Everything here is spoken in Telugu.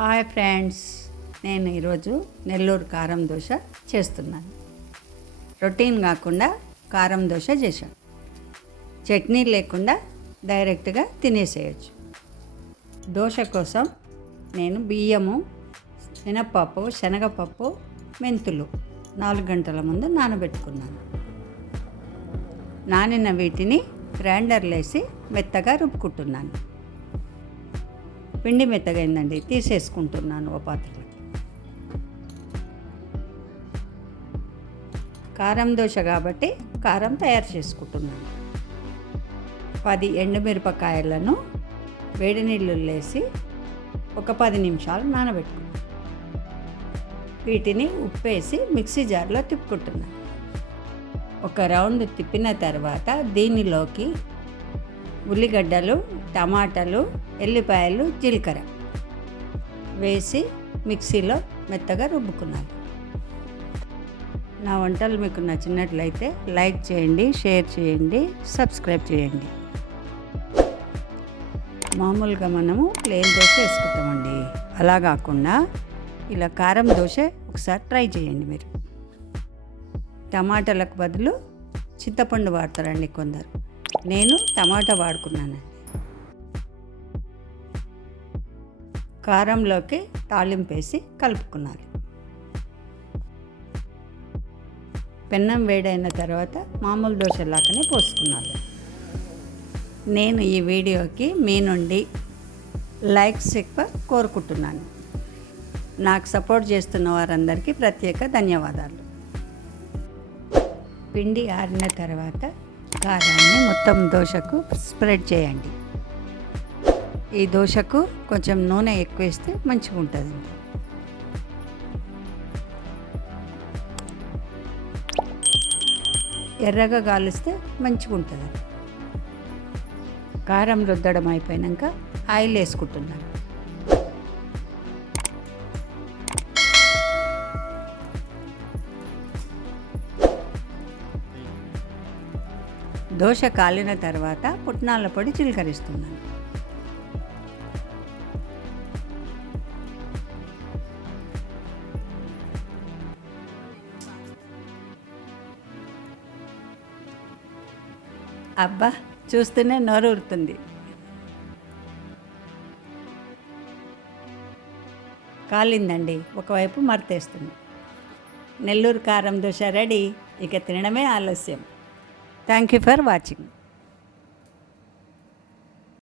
హాయ్ ఫ్రెండ్స్, నేను ఈరోజు నెల్లూరు కారం దోశ చేస్తున్నాను. రొటీన్ కాకుండా కారం దోశ చేశాను. చట్నీ లేకుండా డైరెక్ట్గా తినేసేయచ్చు. దోశ కోసం నేను బియ్యము, మినప్పప్పు, శనగపప్పు, మెంతులు 4 గంటల ముందు నానబెట్టుకున్నాను. నానిన వీటిని గ్రైండర్లో వేసి మెత్తగా రుబ్బుకుంటున్నాను. పిండి మెత్తగైందండి, తీసేసుకుంటున్నాను ఓ పాత్రలో. కారం దోశ కాబట్టి కారం తయారు చేసుకుంటున్నాను. 10 ఎండుమిరపకాయలను వేడి నీళ్ళు వేసి ఒక 10 నిమిషాలు నానబెట్టుకున్నాను. వీటిని ఉప్పేసి మిక్సీ జార్లో తిప్పుకుంటున్నాను. ఒక రౌండ్ తిప్పిన తర్వాత దీనిలోకి ఉల్లిగడ్డలు, టమాటాలు, ఎల్లిపాయలు, జీలకర్ర వేసి మిక్సీలో మెత్తగా రుబ్బుకున్నాను. నా వంటలు మీకు నచ్చినట్లయితే లైక్ చేయండి, షేర్ చేయండి, సబ్స్క్రైబ్ చేయండి. మామూలుగా మనము ప్లేన్ దోశ వేసుకుంటామండి, అలా కాకుండా ఇలా కారం దోశ ఒకసారి ట్రై చేయండి. మీరు టమాటాలకు బదులు చింతపండు వాడతారండి కొందరు, నేను టమాటా వాడుకున్నానండి. కారంలోకి తాలింపేసి కలుపుకున్నాను. పెన్నం వేడైన తర్వాత మామూలు దోశలాగానే పోసుకున్నాను. నేను ఈ వీడియోకి మీ నుండి లైక్స్ ఎక్కువ కోరుకుంటున్నాను. నాకు సపోర్ట్ చేస్తున్న వారందరికీ ప్రత్యేక ధన్యవాదాలు. పిండి ఆరిన తర్వాత కారాన్ని మొత్తం దోశకు స్ప్రెడ్ చేయండి. ఈ దోశకు కొంచెం నూనె ఎక్కువ వేస్తే మంచిగా ఉంటుంది. ఎర్రగా కాలిస్తే మంచిగా ఉంటుంది. కారం రుద్దడం అయిపోయాక ఆయిల్ వేసుకుంటున్నాను. దోశ కాలిన తర్వాత పుట్నాల పొడి చిలకరిస్తున్నాను. అబ్బా, చూస్తూనే నోరు ఊరుతుంది. కాలిందండి, ఒకవైపు మరతేస్తుంది. నెల్లూరు కారం దోశ రెడీ. ఇక తినడమే ఆలస్యం. Thank you for watching.